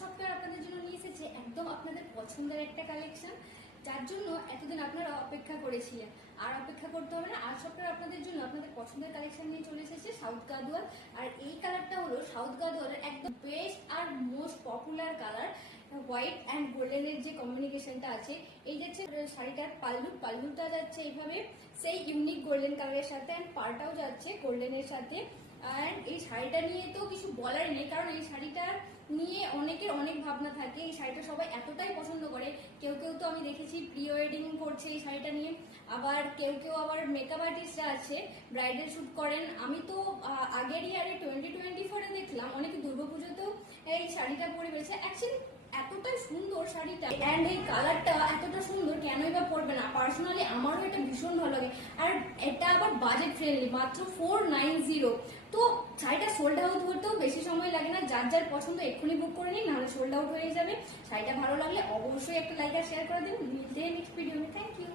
Software আপনাদের জন্য নিয়ে এসেছে একদম আপনাদের পছন্দের একটা কালেকশন, যার জন্য এতদিন আপনারা অপেক্ষা করেছিলেন। আর অপেক্ষা করতে হবে না, আর সফটওয়্যার আপনাদের জন্য আপনাদের পছন্দের কালেকশন নিয়ে চলে এসেছে সাউথ গাদোয়াল। আর এই কালারটা হলো সাউথ গাদোয়ালের একদম বেস্ট আর most popular colour. White and গোল্ডেনের যে কম্বিনেশনটা আছে, এই যাচ্ছে শাড়িটার পাল্লুটা যাচ্ছে এইভাবে সেই ইউনিক গোল্ডেন কালারের সাথে, অ্যান্ড পাড়টাও যাচ্ছে গোল্ডেনের সাথে। অ্যান্ড এই শাড়িটা নিয়ে তো কিছু বলার নেই, কারণ এই শাড়িটা নিয়ে অনেকের অনেক ভাবনা থাকে। এই শাড়িটা সবাই এতটাই পছন্দ করে, কেউ কেউ তো আমি দেখেছি প্রি ওয়েডিং করছে এই শাড়িটা নিয়ে, আবার কেউ কেউ আবার মেকআপ আর্টিস্টরা আছে ব্রাইডাল শুট করেন। আমি তো আগের ইয়ারে 2024-এ দেখলাম অনেকে দুর্গাপুজোতেও এই শাড়িটা পরে বেড়েছে। অ্যাকচুয়ালি এতটাই সুন্দর শাড়িটা, অ্যান্ড এই কালারটা এতটা সুন্দর, কেনই বা পরবে না। পার্সোনালি আমারও এটা ভীষণ ভালো লাগে। আর এটা আবার বাজেট ফ্রেন্ডলি, মাত্র 490। তো শাড়িটা সোল্ড আউট হতেও বেশি সময় লাগে না। যার যার পছন্দ এক্ষুনি বুক করে নিন, নাহলে সোল্ড আউট হয়ে যাবে। শাড়িটা ভালো লাগলে অবশ্যই একটা লাইক আর শেয়ার করে দিন। মিলতে নেক্সট ভিডিও। Thank you.